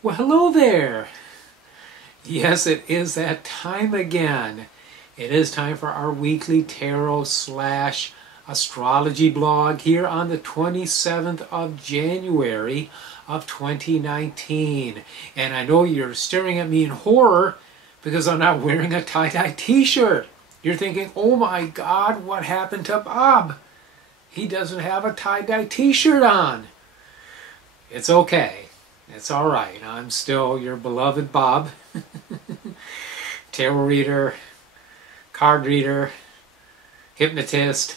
Well, hello there. Yes, it is that time again. It is time for our weekly tarot slash astrology blog here on the 27th of January of 2019. And I know you're staring at me in horror because I'm not wearing a tie-dye t-shirt. You're thinking, oh my God, what happened to Bob? He doesn't have a tie-dye t-shirt on. It's okay. It's all right. I'm still your beloved Bob. Tarot reader, card reader, hypnotist,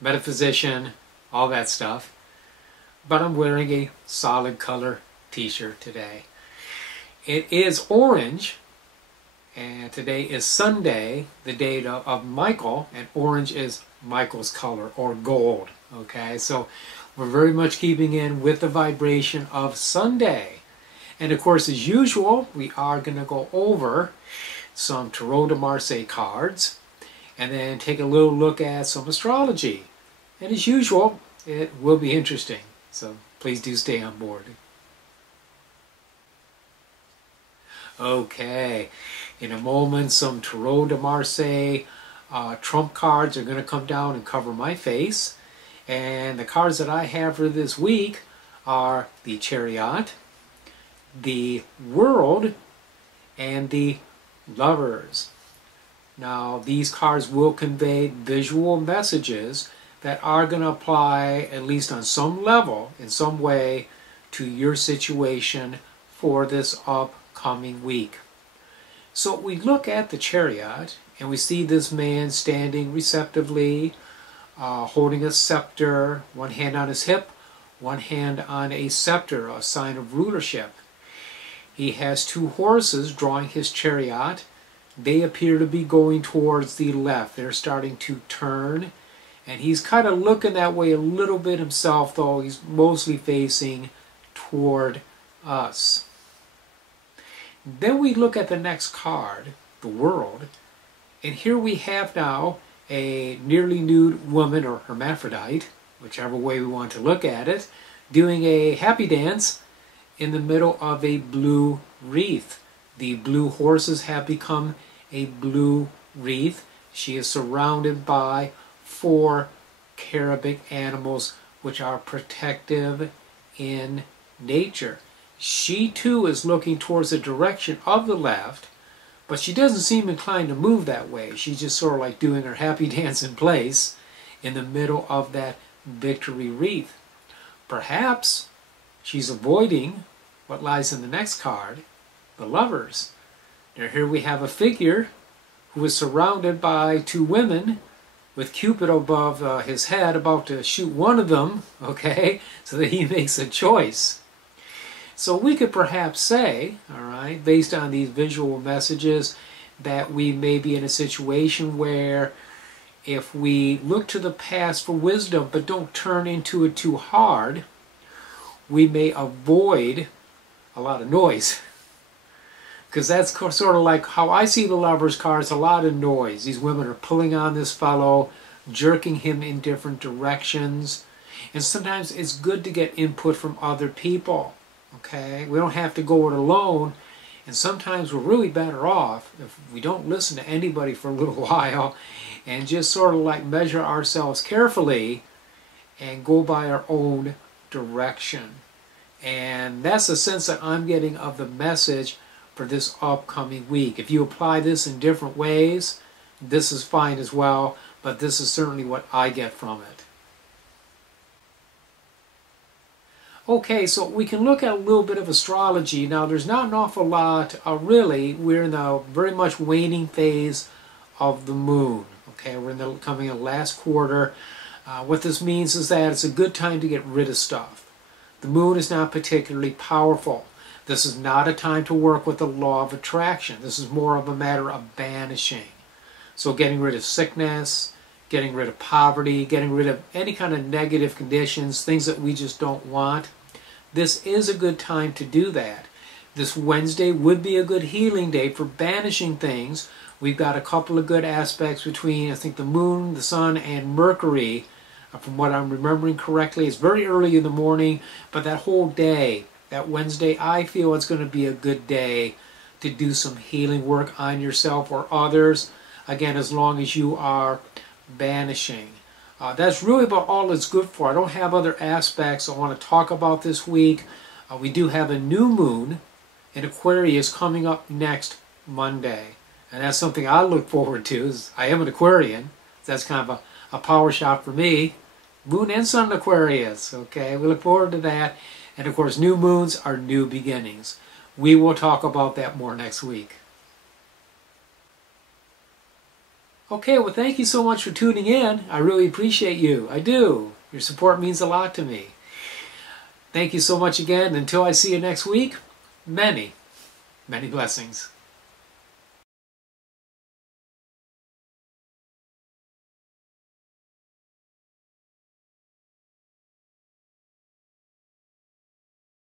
metaphysician, all that stuff. But I'm wearing a solid color t-shirt today. It is orange, and today is Sunday, the date of Michael, and orange is Michael's color, or gold. Okay, so we're very much keeping in with the vibration of Sunday. And of course, as usual, we are going to go over some Tarot de Marseille cards and then take a little look at some astrology. And as usual, it will be interesting. So please do stay on board. Okay, in a moment, some Tarot de Marseille trump cards are going to come down and cover my face. And the cards that I have for this week are the Chariot, the World, and the Lovers. Now, these cards will convey visual messages that are going to apply, at least on some level, in some way, to your situation for this upcoming week. So we look at the Chariot, and we see this man standing receptively, holding a scepter, one hand on his hip, one hand on a scepter, a sign of rulership. He has two horses drawing his chariot. They appear to be going towards the left. They're starting to turn, and he's kind of looking that way a little bit himself, though he's mostly facing toward us. Then we look at the next card, the World, and here we have now a nearly nude woman, or hermaphrodite, whichever way we want to look at it, doing a happy dance in the middle of a blue wreath. The blue horses have become a blue wreath. She is surrounded by 4 cherubic animals which are protective in nature. She too is looking towards the direction of the left, but she doesn't seem inclined to move that way. She's just sort of like doing her happy dance in place in the middle of that victory wreath. Perhaps she's avoiding what lies in the next card, the Lovers. Now here we have a figure who is surrounded by 2 women with Cupid above his head, about to shoot one of them, okay, so that he makes a choice. So we could perhaps say, all right, based on these visual messages, that we may be in a situation where if we look to the past for wisdom but don't turn into it too hard, we may avoid a lot of noise. Because that's sort of like how I see the Lovers cards, a lot of noise. These women are pulling on this fellow, jerking him in different directions. And sometimes it's good to get input from other people. Okay, we don't have to go it alone, and sometimes we're really better off if we don't listen to anybody for a little while and just sort of like measure ourselves carefully and go by our own direction. And that's the sense that I'm getting of the message for this upcoming week. If you apply this in different ways, this is fine as well, but this is certainly what I get from it. Okay, so we can look at a little bit of astrology. Now, there's not an awful lot, really. We're in the very much waning phase of the moon. Okay, we're in the coming in the last quarter. What this means is that it's a good time to get rid of stuff. The moon is not particularly powerful. This is not a time to work with the law of attraction. This is more of a matter of banishing. So getting rid of sickness, getting rid of poverty, getting rid of any kind of negative conditions, things that we just don't want. This is a good time to do that. This Wednesday would be a good healing day for banishing things. We've got a couple of good aspects between, I think, the moon, the sun, and Mercury. From what I'm remembering correctly, it's very early in the morning, but that whole day that Wednesday, I feel it's going to be a good day to do some healing work on yourself or others. Again, as long as you are banishing. That's really about all it's good for. I don't have other aspects I want to talk about this week. We do have a new moon in Aquarius coming up next Monday. And that's something I look forward to. Is I am an Aquarian. That's kind of a power shot for me. Moon and Sun in Aquarius. Okay, we look forward to that. And of course, new moons are new beginnings. We will talk about that more next week. Okay, well, thank you so much for tuning in. I really appreciate you. I do. Your support means a lot to me. Thank you so much again. Until I see you next week, many, many blessings.